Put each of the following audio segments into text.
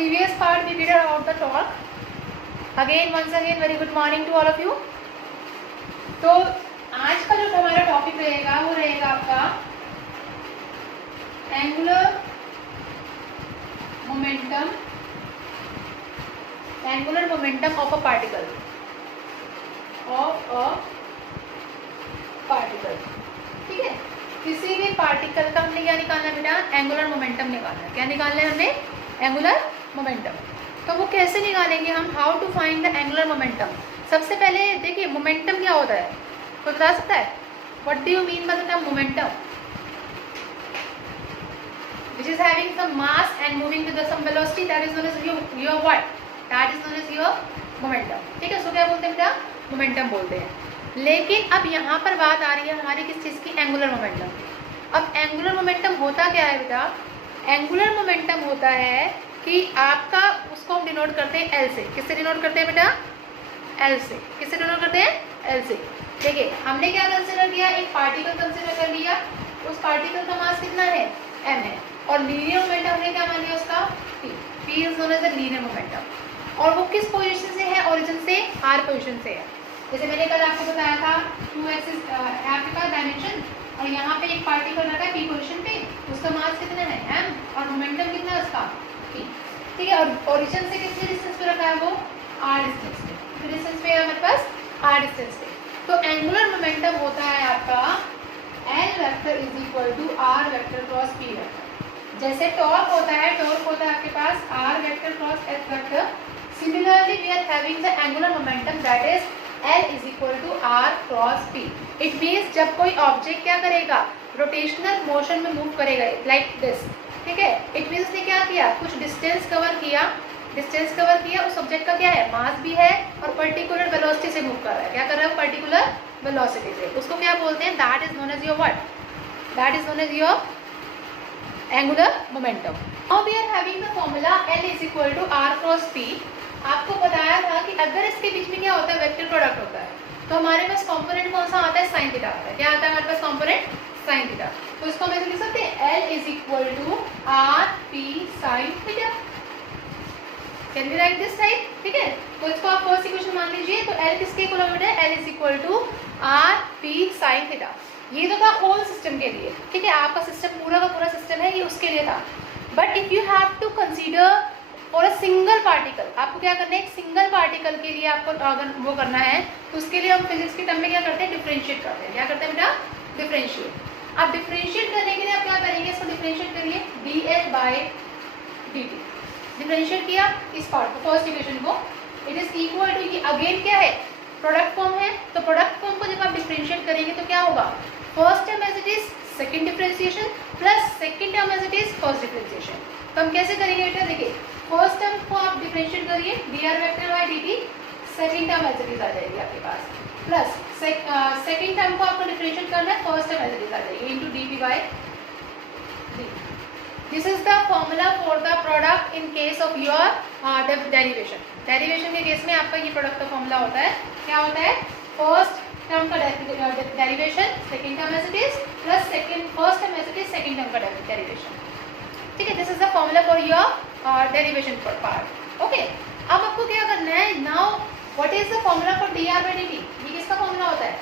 previous part we did about the talk. Again, once again, very good morning to all of you. तो आज का जो हमारा topic रहेगा वो रहेगा आपका angular momentum of a particle ठीक है। किसी भी पार्टिकल का हमने क्या निकालना है बेटा, एंगुलर मोमेंटम निकालना है। क्या निकालना है हमें? Angular momentum. तो वो कैसे निकालेंगे हम? How to find the angular momentum. सबसे पहले देखिए मोमेंटम क्या होता है, कोई बता सकता है? What do you mean by the term momentum? which is having some mass and moving with some velocity, that is known as your what? That is known as your momentum। ठीक है, सो क्या बोलते हैं बेटा? मोमेंटम बोलते हैं। लेकिन अब यहाँ पर बात आ रही है हमारी किस चीज़ की? Angular momentum. अब एंगुलर मोमेंटम होता क्या है बेटा? एंगुलर मोमेंटम होता है कि आपका, उसको हम डिनोट करते हैं एल से। किससे डिनोट करते हैं बेटा? एल से। किससे डिनोट करते हैं? एल से। देखिए हमने क्या कंसिडर किया, एक पार्टिकल कंसिडर कर लिया, उस पार्टिकल का मास कितना है? एम है, और लीनियर मोमेंटम हमने क्या मान लिया उसका? P. P is known as the linear momentum. और वो किस पोजीशन से है? ओरिजिन से आर पोजीशन से है। जैसे मैंने कल आपको बताया था 2x आपका डायमेंशन, और यहाँ पे एक पार्टिकल रखा है पी पोजीशन पे, उसका मास कितना है? एम, और मोमेंटम कितना है उसका? पी। ठीक है, और ओरिजिन से कितने डिस्टेंस पे रखा है वो? आर डिस्टेंस पे। कितने डिस्टेंस पे है हमारे पास? आर डिस्टेंस पे। तो एंगुलर मोमेंटम होता है आपका L vector is equal to are vector cross P vector. जैसे टॉर्क होता है, टॉर्क होता है आपके पास r vector cross s vector. Similarly we are having the angular momentum that is L is equal to are cross p. It means जब कोई object क्या करेगा? रोटेशनल मोशन में मूव करेगा लाइक दिस। ठीक है, इट मीन्स ने क्या किया? कुछ डिस्टेंस कवर किया, उस ऑब्जेक्ट का क्या है? मास भी है, और पर्टिकुलर वेलोसिटी से मूव कर रहा है। क्या कर रहा है? पर्टिकुलर वेलोसिटी से। उसको क्या बोलते हैं? That is known as your what? That is known as your angular momentum. Now we are having the formula L is equal to are cross P. आपको बताया था कि अगर इसके बीच में क्या होता है? वेक्टर प्रोडक्ट होता है, तो हमारे पास कंपोनेंट कौन सा आता है? साइन थीटा आता है। क्या आता है हमारे पास? Component sine theta. तो इसको हम ऐसे लिख सकते हैं L is equal to R P sine theta. Can we write this side? ठीक है, तो इसको आप फर्स्ट इक्वेशन मान लीजिए। तो L किसके इक्वल है? L is equal to R P sine theta. ये तो था होल सिस्टम के लिए। ठीक है, आपका सिस्टम पूरा का पूरा सिस्टम है, ये उसके लिए था। But if you have to consider for a single particle, आपको क्या करना है? एक सिंगल पार्टिकल के लिए आपको अगर वो करना है, तो उसके लिए हम फिजिक्स के टर्म में क्या करते हैं? डिफरेंशिएट करते हैं। क्या करते हैं बेटा? डिफरेंशिएट। अब डिफरेंशिएट करने के लिए आप क्या करेंगे? इसको डिफरेंशिएट करिए dl बाय dt। डिफरेंशिएट किया इस पार्ट को, फर्स्ट इक्वेशन को, इट इज इक्वल टू, ये अगेन क्या है? प्रोडक्ट फॉर्म है। तो प्रोडक्ट फॉर्म को जब आप डिफरेंशिएट करेंगे तो क्या होगा? First term as it is second differentiation plus second term as it is first differentiation. तो हम कैसे करेंगे बेटा? देखिए फर्स्ट टर्म को आप डिफरेंशिएट करिए dr vector by dt, second term as it is आ जाएगी आपके पास, प्लस सेकंड टर्म को आपको डिफरेंशिएट करना है, first term as it is आ जाएगी into dp by dt। This is the formula for the product in case of your derivation। Derivation के केस में आपका ये प्रोडक्ट का फॉर्मूला होता है। क्या होता है? फर्स्ट टर्म का derivation, second term as it is, plus first term as it is, second term का डेरिवेशन। ठीक है, this is the formula for your derivation part. Okay, अब आपको क्या करना है? Now what is the formula for dr by dt? ये किसका फॉर्मूला होता है?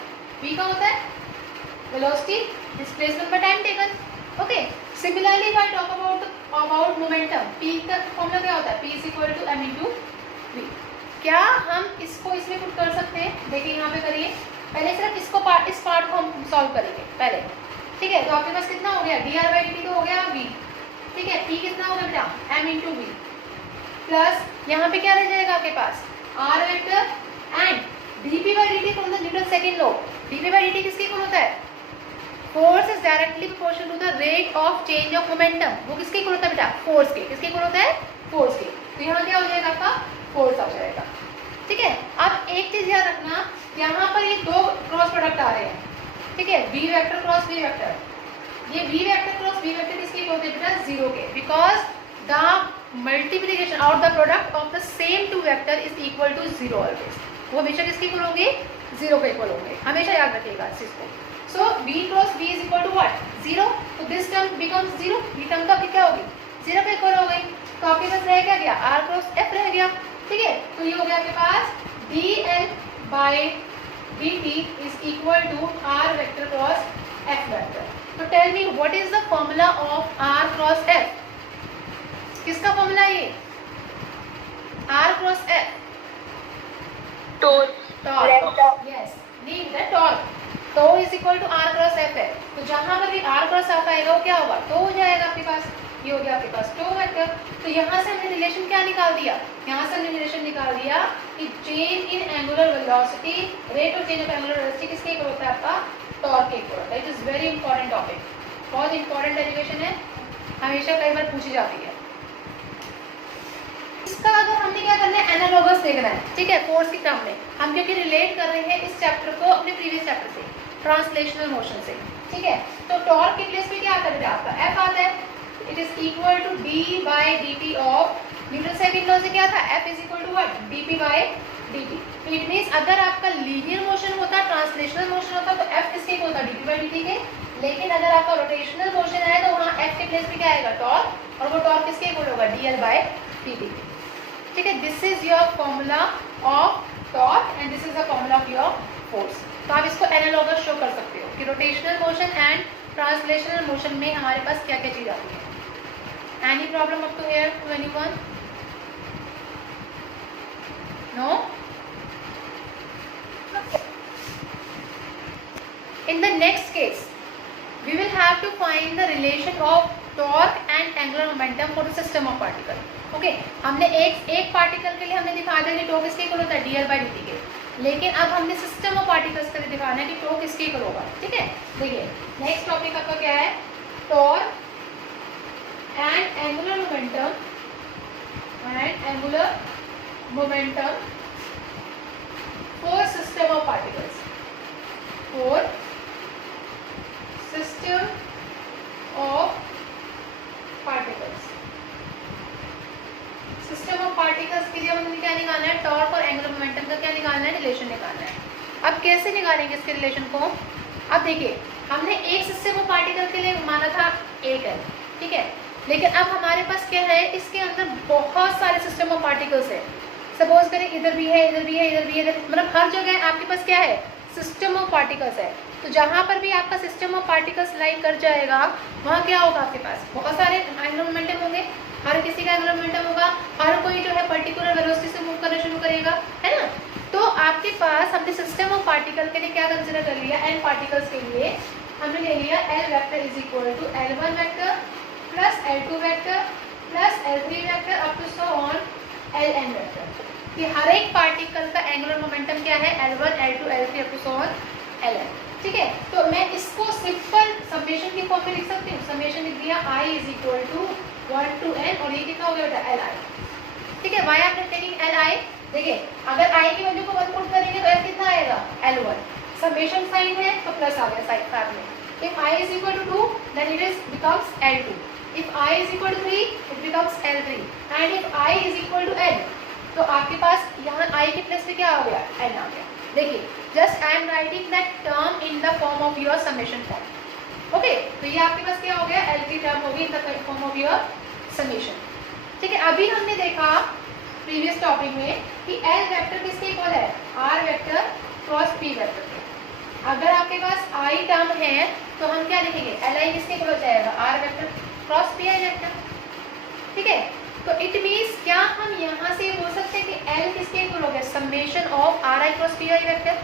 v का होता है, velocity displacement by time taken. Okay, similarly if I talk about momentum, p का फॉर्मूला क्या होता है? p is equal to m into v। क्या हम इसको इसमें पुट कर सकते हैं? देखिए यहाँ पे करिए, पहले सिर्फ इस पार्ट को हम सॉल्व करेंगे पहले। ठीक है, तो आपके पास कितना हो गया? dr बाई dt तो हो गया v। ठीक है, p कितना होगा बेटा? m into v, प्लस यहाँ पे क्या रह जाएगा आपके पास? r vector and dp by dt कौन सा? Newton second law. dp by dt किसके इक्वल होता है? Force is directly proportional to the rate of change of momentum. वो किसके इक्वल होता है बेटा? फोर्स के। किसके इक्वल होता है? फोर्स के। तो यहाँ क्या हो जाएगा आपका? फोर्स आ जाएगा। ठीक है, अब एक चीज याद रखना, यहाँ पर ये दो क्रॉस प्रोडक्ट आ रहे हैं। ठीक है, v vector cross v vector, ये v vector cross v vector किसके इक्वल होते हैं बेटा? जीरो के, बिकॉज द मल्टीप्लिकेशन और the product of the same two vector is equal to zero always. वो हमेशा किसके इक्वल होंगे? जीरो के इक्वल होंगे, हमेशा याद रखिएगा इस चीज को। So v cross v is equal to what? 0. So this term becomes 0. ये term तो आपकी क्या होगी? 0 पे इक्वल हो गई। तो आपके पास रह क्या गया? गया, आर क्रॉस एफ रह गया, ठीक है। तो ये हो गया आपके पास d L by D t is equal to are vector cross F vector. तो tell me what is the formula of r cross f? किसका फॉर्मूला है ये? R cross f torque, yes, need the torque. तो is equal to are cross f है, तो जहां पर भी आर क्रॉस एफ आएगा वो क्या होगा? तो हो जाएगा आपके पास, ये हो गया आपके पास टो वेक्टर। तो यहाँ से हमने रिलेशन क्या निकाल दिया? यहाँ से हमने रिलेशन निकाल दिया कि change in angular velocity, rate of change of angular velocity किसके इक्वल होता है? आपका टॉर्क के इक्वल होता है। It is very important topic, बहुत इंपॉर्टेंट डेरिवेशन है, हमेशा कई बार पूछी जाती है। इसका अगर हमने क्या करना है, एनालॉगस देखना है, ठीक है, फोर्स के टर्म में हम क्योंकि रिलेट कर रहे हैं इस चैप्टर को अपने प्रीवियस चैप्टर से, ट्रांसलेशनल मोशन से, ठीक है। तो टॉर्क के प्लेस पे क्या आता है? आपका एफ आता है, it is equal to D by D T of Newton second law से क्या था? F is equal to what? D P by D T. तो इट मीन्स अगर आपका लीनियर मोशन होता, ट्रांसलेशनल मोशन होता, तो एफ किसके इक्वल होता? D P by D T के। लेकिन अगर आपका रोटेशनल मोशन है तो वहाँ एफ के प्लेस पे क्या आएगा? टॉर्क, और वो टॉर्क किसके इक्वल होगा? D L by D T. ठीक है, this is your formula of torque and this is the formula of your force. तो आप इसको एनालॉगस शो कर सकते हो कि rotational motion and translational motion में हमारे पास क्या क्या चीज आती है। Any problem up to here to anyone? No? In the next case, we will have to find the relation of torque and angular momentum for the system of particle. Okay, हमने एक पार्टिकल के लिए हमने दिखा दिया कि torque किसके equal होता है? D L by D T के। लेकिन अब हमने सिस्टम ऑफ पार्टिकल्स के लिए दिखाना है कि टॉर्क किसके इक्वल होगा, ठीक है। देखिए नेक्स्ट टॉपिक आपका क्या है? Torque and angular momentum for system of particles, for system of particles। System of particles के लिए हमने क्या निकालना है? टॉर्क और एंगुलर मोमेंटम का क्या निकालना है? रिलेशन निकालना है। अब कैसे निकालेंगे इसके रिलेशन को? अब देखिए हमने एक सिस्टम ऑफ पार्टिकल के लिए माना था एक है, ठीक है, लेकिन अब हमारे पास क्या है? इसके अंदर बहुत सारे सिस्टम ऑफ पार्टिकल्स है। सपोज करें इधर भी है, इधर भी है, इधर भी है, मतलब हर जगह आपके पास क्या है? सिस्टम ऑफ पार्टिकल्स है। तो जहाँ पर भी आपका सिस्टम ऑफ पार्टिकल्स लाइन कर जाएगा वहाँ क्या होगा? आपके पास बहुत सारे एंगुलर मोमेंटम होंगे, हर किसी का एंगुलर मोमेंटम होगा, हर कोई जो है पर्टिकुलर वेलोसिटी से मूव करना शुरू करेगा, है ना। तो आपके पास हमने सिस्टम ऑफ पार्टिकल के लिए क्या कंसिडर कर लिया? एन पार्टिकल्स के लिए हमने ले लिया L vector is equal to L1 vector plus L2 vector plus L3 vector up to so on Ln vector. कि हर एक पार्टिकल का एंगुलर मोमेंटम क्या है? L1 L2 L3 up to so on Ln, ठीक है। तो मैं इसको सिंपल समेशन की फॉर्म में लिख सकती हूँ। समेशन लिख दिया I is equal to 1 to n, और ये कितना हो गया बेटा? Li, ठीक है। वाई आपने टेकिंग Li, देखिए अगर I की वैल्यू को 1 पुट करेंगे तो L कितना आएगा? L1। समेशन साइन है तो प्लस आ गया साइड साथ में। If I is equal to 2 then it is becomes L2। If I is equal to 3 it becomes L3 and if I is equal to n तो आपके पास यहाँ I के plus में क्या आ गया? n आ गया। देखिए just I am writing that term in the form of your summation form. Okay, तो ये आपके पास क्या हो गया? एल की टर्म होगी in the form of your summation, ठीक है। अभी हमने देखा प्रीवियस टॉपिक में कि एल वेक्टर किसके इक्वल है? R vector cross P vector के। अगर आपके पास आई टर्म है तो हम क्या लिखेंगे? एल आई किसके इक्वल हो जाएगा? R vector cross P I vector, ठीक है। तो इट मीन्स क्या हम यहाँ से बोल सकते हैं कि L किसके इक्वल हो गया? Summation of R I cross P I vector.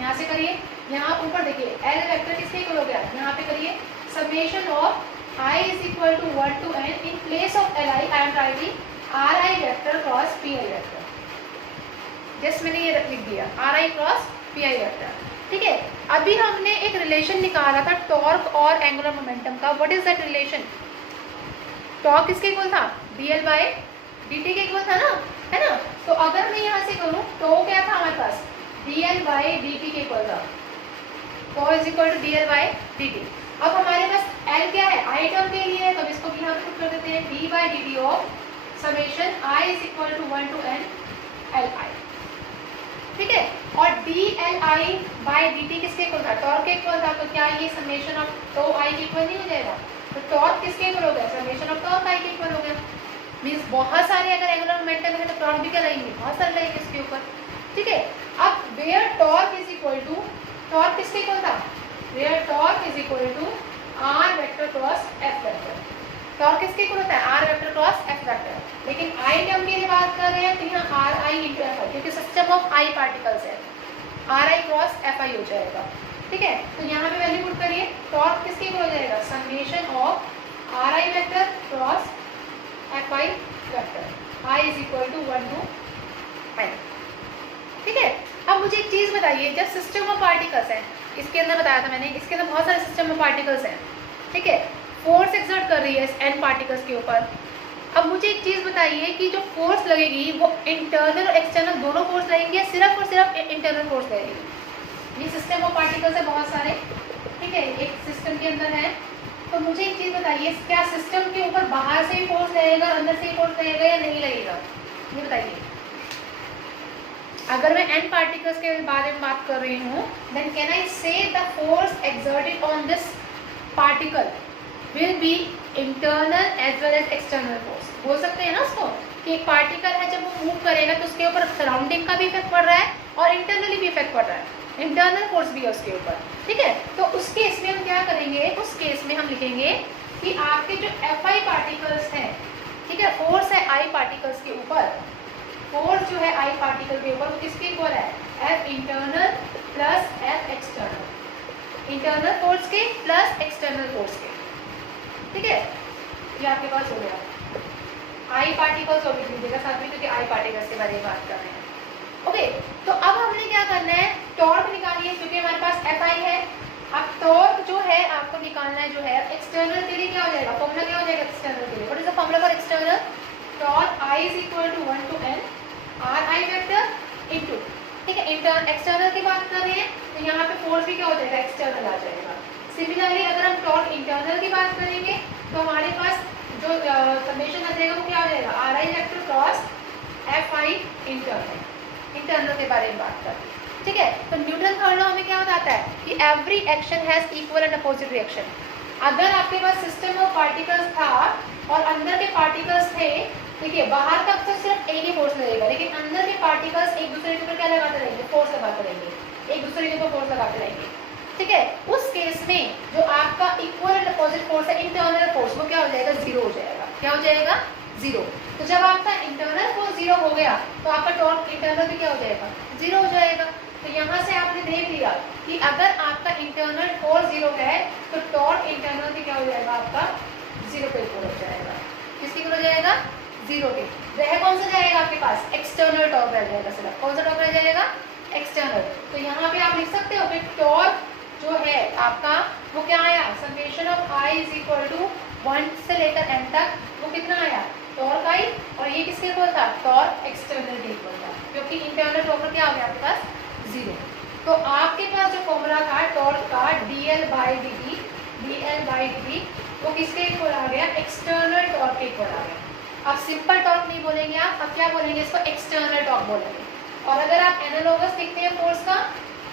यहाँ से करिए, यहाँ ऊपर देखिए L वेक्टर किसके इक्वल हो गया? यहाँ पे करिए summation of I is equal to 1 to n, in place of Li I am writing R I vector cross P I vector. Just मैंने ये लिख दिया R I cross P I vector, ठीक है। अभी हमने एक रिलेशन निकाला था टॉर्क और एंगुलर मोमेंटम का। What is that relation? Torque किसके इक्वल था? dl बाई dt के इक्वल था ना, है ना। तो अगर मैं यहाँ से करूँ तो क्या था हमारे पास? dl बाई dt के इक्वल था। तो is equal to dl by dt। अब हमारे पास l क्या है? I टर्म के लिए है, तो इसको भी यहाँ पे पुट कर देते हैं d by dt of summation I is equal to 1 to n Li, ठीक है। और dli बाई dt किसके इक्वल था? टॉर्क के इक्वल था। तो क्या ये समेशन ऑफ तो I के इक्वल नहीं हो जाएगा? तो टॉर्क किसके इक्वल हो गया? समेशन ऑफ टॉर्क I के इक्वल हो गया, मीन्स बहुत सारे अगर एंगुलर मोमेंटम है तो टॉर्क भी क्या लगेंगे, बहुत सारे लगेंगे इसके ऊपर, ठीक है। अब where torque is equal to, torque किसके इक्वल था, where torque is equal to are vector cross F vector, torque किसके इक्वल होता है, R vector cross F vector. लेकिन आई टर्म की बात कर रहे हैं तो यहाँ R I into F I, क्योंकि सिस्टम ऑफ आई पार्टिकल्स है, R I cross F I हो जाएगा, ठीक है। तो यहाँ पे वैल्यू पुट करिए, टॉर्क किसके इक्वल हो जाएगा, summation of R I vector cross F I vector, I is equal to 1 to n, ठीक है। अब मुझे एक चीज़ बताइए, जब सिस्टम ऑफ पार्टिकल्स है, इसके अंदर बताया था मैंने, इसके अंदर बहुत सारे सिस्टम ऑफ पार्टिकल्स हैं, ठीक है, फोर्स एक्सर्ट कर रही है इस n पार्टिकल्स के ऊपर। अब मुझे एक चीज़ बताइए कि जो फोर्स लगेगी वो इंटरनल और एक्सटर्नल दोनों फोर्स लगेंगे, सिर्फ और सिर्फ इंटरनल फोर्स लगेगी। ये सिस्टम ऑफ पार्टिकल्स है बहुत सारे, ठीक है, एक सिस्टम के अंदर है। तो मुझे एक चीज़ बताइए, क्या सिस्टम के ऊपर बाहर से ही फोर्स लगेगा, अंदर से ही फोर्स लगेगा या नहीं लगेगा, ये बताइए। अगर मैं n पार्टिकल्स के बारे में बात कर रही हूँ, then can I say the force exerted on this particle will be internal as well as external force. बोल सकते हैं ना उसको कि एक पार्टिकल है जब वो मूव करेगा तो उसके ऊपर सराउंडिंग का भी इफेक्ट पड़ रहा है और इंटरनली भी इफेक्ट पड़ रहा है, इंटरनल फोर्स भी है उसके ऊपर, ठीक है। तो उस केस में हम क्या करेंगे, उस केस में हम लिखेंगे कि आपके जो एफ आई पार्टिकल्स हैं, ठीक है, फोर्स है आई पार्टिकल्स के ऊपर, फोर्स जो है आई पार्टिकल के ऊपर वो किसके इक्वल है, F internal plus F external, internal force के प्लस एक्सटर्नल फोर्स के, ठीक है। ये आपके पास हो गया, आई पार्टिकल्स और लिख लीजिएगा साथ में, क्योंकि आई पार्टिकल्स के बारे में बात कर रहे हैं, ओके। तो अब हमने क्या करना है, टॉर्क निकालिए, क्योंकि हमारे पास एफ आई है। अब टॉर्क जो है आपको निकालना है, जो है एक्सटर्नल के लिए क्या हो जाएगा, फॉर्मूला क्या हो जाएगा एक्सटर्नल के लिए, what is the formula for external, torque I is equal to 1 to n R I vector into, ठीक है, एक्सटर्नल की बात कर रहे हैं तो यहाँ पे फोर्स भी क्या हो जाएगा, एक्सटर्नल आ जाएगा। सिमिलरली अगर हम टॉर्क इंटरनल की बात करेंगे तो हमारे पास जो समेशन आ जाएगा वो क्या हो जाएगा, are I vector cross F I internal, internal के बारे में बात करते हैं, ठीक है। तो न्यूटन थर्ड लॉ हमें क्या बताता है कि every action has equal and opposite reaction. अगर आपके पास सिस्टम ऑफ पार्टिकल्स था और अंदर के पार्टिकल्स थे, देखिए बाहर तक तो सिर्फ एक ही फोर्स लगेगा, लेकिन अंदर के पार्टिकल्स एक दूसरे के ऊपर क्या लगाते रहेंगे, फोर्स लगाते रहेंगे, एक दूसरे के ऊपर फोर्स लगाते रहेंगे, ठीक है। उस केस में जो आपका इक्वल एंड अपोजिट फोर्स है, इंटरनल फोर्स, वो क्या हो जाएगा, जीरो हो जाएगा, क्या हो जाएगा, जीरो। तो जब आपका इंटरनल फोर्स जीरो हो गया तो आपका टॉर्क इंटरनल भी क्या हो जाएगा, जीरो हो जाएगा। तो यहाँ से आपने देख लिया कि अगर आपका इंटरनल फोर्स जीरो है तो टॉर्क इंटरनल भी क्या हो जाएगा, आपका जीरो पे इक्वल हो जाएगा, किसके इक्वल हो जाएगा, जीरो के। रह कौन सा जाएगा आपके पास, एक्सटर्नल टॉर्क रह जाएगा, सिर्फ कौन सा टॉर्क रह जाएगा, एक्सटर्नल। तो यहाँ पे आप लिख सकते हो कि टॉर्क जो है आपका वो क्या आया, summation of I is equal to 1 से लेकर n तक, वो कितना आया, टॉर्क आई, और ये किसके इक्वल था, टॉर्क एक्सटर्नल के इक्वल था, क्योंकि इंटरनल टॉर्क क्या हो गया आपके पास, जीरो। तो आपके पास जो फॉर्मूला था टॉर्क का dl बाई dt, वो किसके इक्वल आ गया, एक्सटर्नल टॉर्क के इक्वल आ गया। अब सिंपल टॉर्क नहीं बोलेंगे आप, अब क्या बोलेंगे, इसको एक्सटर्नल टॉर्क बोलेंगे। और अगर आप एनालोगस लिखते हैं फोर्स का,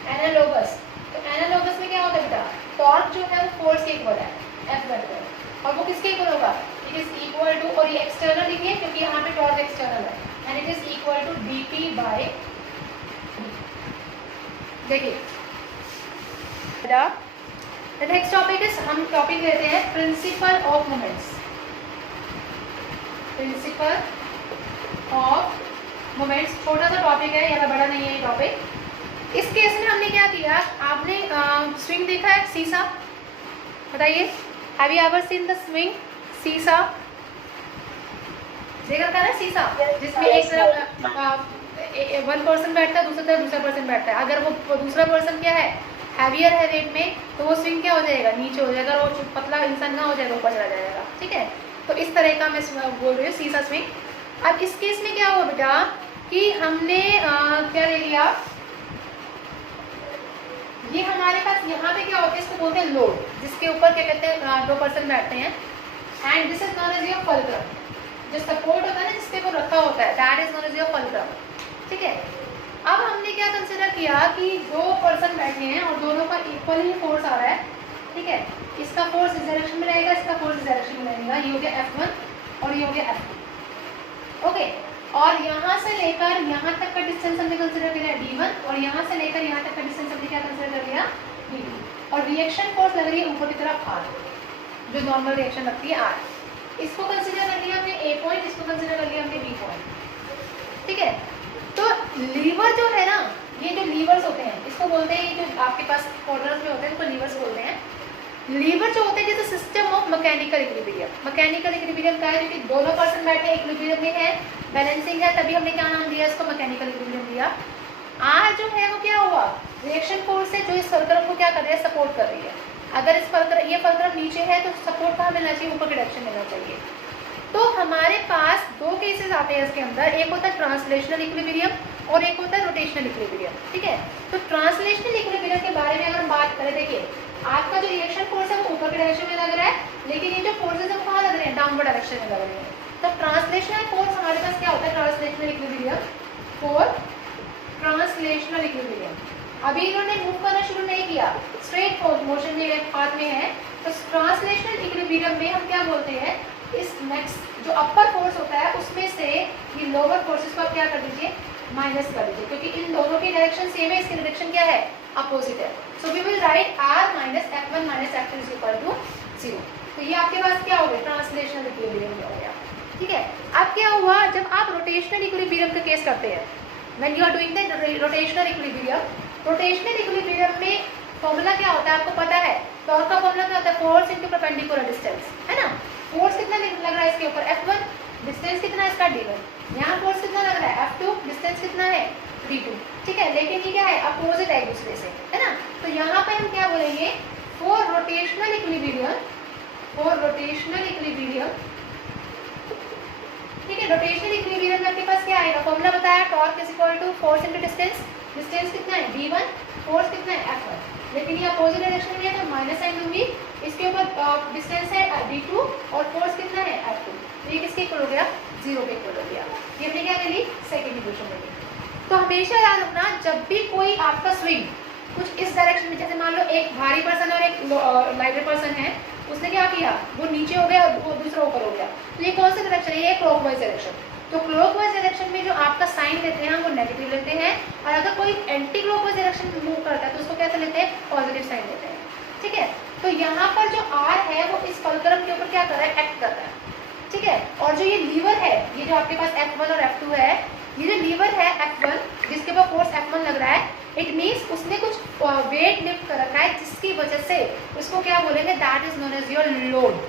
एनालोगस, तो एनालोगस में क्या होता है बेटा, टॉर्क जो है वो फोर्स के इक्वल है, एफ वेक्टर, और वो किसके इक्वल होगा, इट इज इक्वल टू, और ये एक्सटर्नल लिखिए क्योंकि यहाँ पे टॉर्क एक्सटर्नल है, and it is equal to dt by, देखिए द नेक्स्ट टॉपिक इज, हम टॉपिक लेते हैं principle of moments, principle of moments, छोटा सा टॉपिक है, ज़्यादा बड़ा नहीं है ये टॉपिक। इस केस में हमने क्या किया, आपने स्विंग देखा है, सीसा, बताइए, have you ever seen the swing, सीसा देखा था ना, सीसा जिसमें एक तरफ 1 पर्सन बैठता है, दूसरी तरफ दूसरा पर्सन बैठता है। अगर वो दूसरा पर्सन क्या है, हैवियर है वेट में, तो वो स्विंग क्या हो जाएगा, नीचे हो जाएगा, और वो पतला इंसान ना हो जाएगा, ऊपर चला जाएगा, ठीक है। तो इस तरह का मैं बोल रही हूँ सीसा स्विंग। अब इस केस में क्या हुआ बेटा कि हमने क्या ले लिया, ये हमारे पास यहाँ पे क्या होता है, इसको बोलते हैं लोड, जिसके ऊपर क्या कहते हैं 2 पर्सन बैठते हैं, and this is known as your fulcrum, जो सपोर्ट होता है ना जिसके ऊपर रखा होता है, that is known as your fulcrum, ठीक है। अब हमने क्या कंसिडर किया कि 2 पर्सन बैठे हैं और दोनों का इक्वल ही फोर्स आ रहा है, ठीक है। इसका फोर्स इस डायरेक्शन में रहेगा, इसका फोर्स इस डायरेक्शन में रहेगा, ये हो गया F1 और ये हो गया F2, ओके, और यहाँ से लेकर यहाँ तक का डिस्टेंस हमने कंसिडर किया d1 और यहाँ से लेकर यहाँ तक का डिस्टेंस हमने क्या कंसिडर कर लिया d2 और रिएक्शन फोर्स लग रही है ऊपर की तरफ r, जो नॉर्मल रिएक्शन लगती है r। इसको कंसिडर कर लिया हमने a पॉइंट, इसको कंसिडर कर लिया हमने b पॉइंट, ठीक है। तो लीवर जो है ना, ये जो लीवर्स होते हैं इसको बोलते हैं, ये जो आपके पास कॉर्नर्स में होते हैं इसको लीवर्स बोलते हैं। लीवर जो होते हैं जैसे system of mechanical equilibrium. Mechanical equilibrium क्या है, जो कि दोनों पर्सन बैठे हैं इक्विलिब्रियम में है, बैलेंसिंग है, तभी हमने क्या नाम दिया इसको, मैकेनिकल इक्विलिब्रियम दिया। आर जो है वो क्या हुआ, रिएक्शन फोर्स है जो इस फलक्रम को क्या कर रही है, सपोर्ट कर रही है। अगर इस फलक्रम, ये फलक्रम नीचे है तो सपोर्ट कहाँ मिलना चाहिए, ऊपर की डायरेक्शन मिलना चाहिए। तो हमारे पास दो केसेस आते हैं इसके अंदर, एक होता है ट्रांसलेशनल इक्विलिब्रियम और एक होता है रोटेशनल इक्विलिब्रियम, ठीक है। तो ट्रांसलेशनल इक्विलिब्रियम के बारे में अगर हम बात करें, देखिए आपका जो रिएक्शन फोर्स है वो ऊपर के डायरेक्शन में लग रहा है, लेकिन ये जो फोर्सेस है वो कहाँ लग रहे हैं, डाउनवर्ड डायरेक्शन में लग रहे हैं। तो ट्रांसलेशनल फोर्स हमारे पास क्या होता है, translational equilibrium for translational equilibrium. अभी इन्होंने मूव करना शुरू नहीं किया, स्ट्रेट मोशन में पाथ में है। तो ट्रांसलेशनल इक्विलिब्रियम में हम क्या बोलते हैं, इस नेक्स्ट जो अपर फोर्स होता है उसमें से ये लोअर फोर्सेस को आप क्या कर दीजिए, माइनस कर दीजिए, क्योंकि इन दोनों की डायरेक्शन सेम है, इसकी डायरेक्शन क्या है, अपोजिट है। So we will write r minus f1 minus f2 is equal to 0। तो ये आपके पास क्या हो गया, ट्रांसलेशनल इक्विलिब्रियम हो गया, ठीक है। अब क्या हुआ, जब आप रोटेशनल इक्विलिब्रियम का केस करते हैं, when you are doing the rotational equilibrium, rotational equilibrium में फॉर्मूला क्या होता है आपको पता है, टॉर्क का फॉर्मूला क्या होता है, फोर्स इनटू परपेंडिकुलर डिस्टेंस, है ना। फोर्स कितना लग रहा है इसके ऊपर, f1, डिस्टेंस कितना है इसका d1, यहाँ फोर्स कितना लग रहा है f2, डिस्टेंस कितना है d2, ठीक है। लेकिन ये क्या है, अपोजिट है एक दूसरे से, है ना। तो यहाँ पे हम क्या बोलेंगे, for rotational equilibrium, for rotational equilibrium, ठीक है। रोटेशनल इक्विलिब्रियम में आपके पास क्या आएगा, फॉर्मूला बताया, torque is equal to force into distance, distance कितना है d1, फोर्स कितना है f1, लेकिन ये अपोजिट डायरेक्शन में है तो माइनस साइन दूंगी, इसके ऊपर डिस्टेंस है d2 और फोर्स कितना है f2, तो ये किसके इक्वल हो गया, 0 के इक्वल हो गया। ये हमने क्या ले ली, सेकंड इक्वेशन ले ली। तो हमेशा याद रखना, जब भी कोई आपका स्विंग कुछ इस डायरेक्शन में, जैसे मान लो एक भारी पर्सन और एक लाइटर पर्सन है, उसने क्या किया, वो नीचे हो गया और वो दूसरा ऊपर हो गया, तो ये कौन सा डायरेक्शन है, ये क्लॉकवाइज डायरेक्शन। तो क्लॉकवाइज डायरेक्शन में जो आपका साइन लेते हैं वो नेगेटिव लेते हैं, और अगर कोई एंटी क्लॉकवाइज डायरेक्शन में मूव करता है तो उसको कैसे लेते हैं, पॉजिटिव साइन लेते हैं, ठीक है। तो यहाँ पर जो r है वो इस फलक्रम के ऊपर क्या कर रहा है, एक्ट कर रहा है, ठीक है। और जो ये लीवर है, ये जो आपके पास f1 और f2 है, ये जो लीवर है f1 जिसके ऊपर फोर्स f1 लग रहा है, इट मीन्स उसने कुछ वेट लिफ्ट कर रखा है, जिसकी वजह से उसको क्या बोलेंगे, that is known as your load,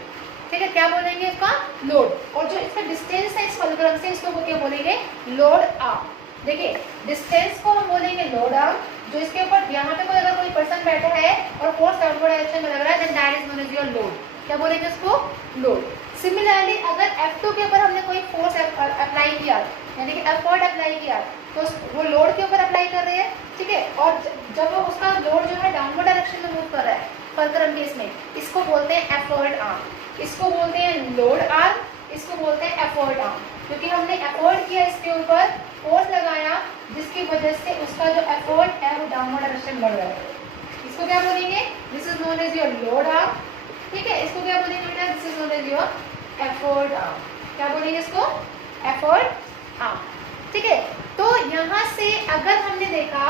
ठीक है। क्या बोलेंगे इसका, लोड। और जो इसका डिस्टेंस है इस फलक्रम से, इसको क्या बोलेंगे, लोड आर्म। देखिए डिस्टेंस को हम बोलेंगे लोड आर्म, जो इसके ऊपर यहाँ पे कोई अगर कोई पर्सन बैठा है और फोर्स डाउनवर्ड डायरेक्शन में लग रहा है, then that is known as your load. क्या बोलेंगे इसको, लोड। सिमिलरली अगर F2 के ऊपर हमने कोई फोर्स अप्लाई किया, यानी कि एफर्ट अप्लाई किया, तो वो लोड के ऊपर अप्लाई कर रहे हैं, ठीक है। और जब वो उसका लोड जो है डाउनवर्ड डायरेक्शन में मूव कर रहा है फलक्रम केस में, इसको बोलते हैं एफर्ट आर्म, इसको बोलते हैं लोड आर्म, इसको बोलते हैं एफर्ट आर्म, क्योंकि हमने एफर्ट किया, इसके ऊपर फोर्स लगाया, जिसकी वजह से उसका जो एफर्ट है वो डाउनवर्ड डायरेक्शन बढ़ रहा है। इसको क्या बोलेंगे, this is known as your load arm, ठीक है। इसको क्या बोलेंगे बेटा, this is known as your effort arm. क्या बोलेंगे इसको, एफर्ट आर्म, ठीक है। तो यहाँ से अगर हमने देखा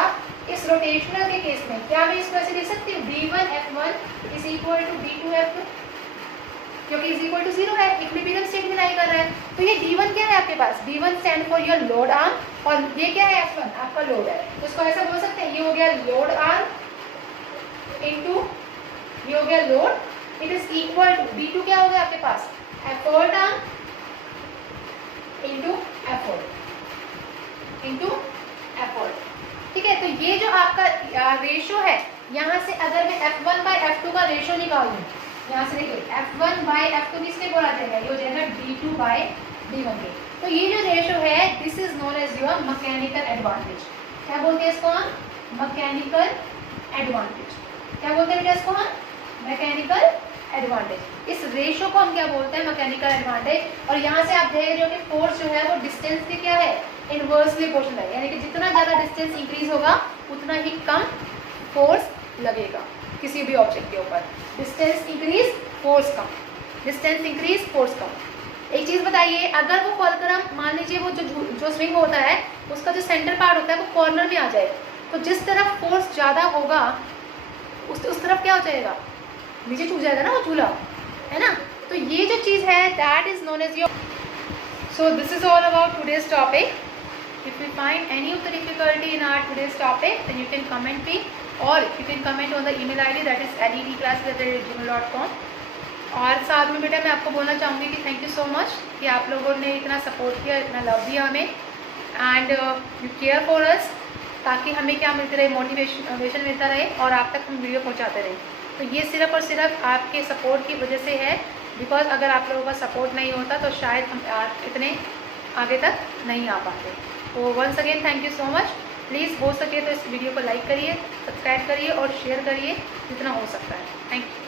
इस रोटेशनल के केस में, क्या मैं इसको ऐसे लिख सकती हूँ, d1 f1 is equal to d2 f2, क्योंकि इज इक्वल टू 0 है, इक्विलिब्रियम स्टेट में लाई कर रहा है। तो ये d1 क्या है आपके पास, d1 stand for your load arm, और ये क्या है f1 आपका लोड है, तो इसको ऐसा बोल सकते हैं, ये हो गया लोड आर्म इनटू ये हो गया load, it is equal to d2 क्या हो गया आपके पास, effort arm into effort into effort, ठीक है। तो ये जो आपका रेशो है, यहाँ से अगर मैं f1 बाय f2 का रेशो निकाल दूँ, यहाँ से देखिए f1 बाय f2 किसके बोला जाएगा, ये हो जाएगा d2 बाय d1 के। तो ये जो रेशो है, this is known as your mechanical advantage. क्या बोलते हैं इसको हम, मैकेनिकल एडवांटेज। क्या बोलते हैं बेटा इसको हम, मैकेनिकल एडवांटेज। इस रेशो को हम क्या बोलते हैं, मैकेनिकल एडवांटेज। और यहाँ से आप देख रहे हो कि फोर्स जो है वो डिस्टेंस की क्या है, इनवर्सली प्रोपोर्शनल है, यानी कि जितना ज़्यादा डिस्टेंस इंक्रीज होगा उतना ही कम फोर्स लगेगा किसी भी ऑब्जेक्ट के ऊपर। डिस्टेंस इंक्रीज फोर्स कम, डिस्टेंस इंक्रीज फोर्स कम, एक चीज़ बताइए, अगर वो फॉलक्रम मान लीजिए वो जो स्विंग होता है उसका जो सेंटर पार्ट होता है वो कॉर्नर में आ जाए, तो जिस तरफ फोर्स ज़्यादा होगा उस तरफ क्या हो जाएगा, नीचे छूट जाएगा ना वो झूला, है ना। तो ये जो चीज़ है that is known as your. So this is all about today's topic. If you find any of the difficulty in our today's topic, then you can comment me, or you can comment on the email ID that is ledclasses@gmail.com। और साथ में बेटा मैं आपको बोलना चाहूँगी कि thank you so much कि आप लोगों ने इतना सपोर्ट किया, इतना लव दिया हमें, and you care for us, ताकि हमें क्या मिलते रहे, मोटिवेशन मिलता रहे और आप तक हम वीडियो पहुँचाते रहें। तो ये सिर्फ और सिर्फ आपके सपोर्ट की वजह से है, बिकॉज अगर आप लोगों का सपोर्ट नहीं होता तो शायद हम इतने आगे तक नहीं आ पाते। तो once again thank you so much. Please हो सके तो इस वीडियो को लाइक करिए, सब्सक्राइब करिए और शेयर करिए जितना हो सकता है। Thank you.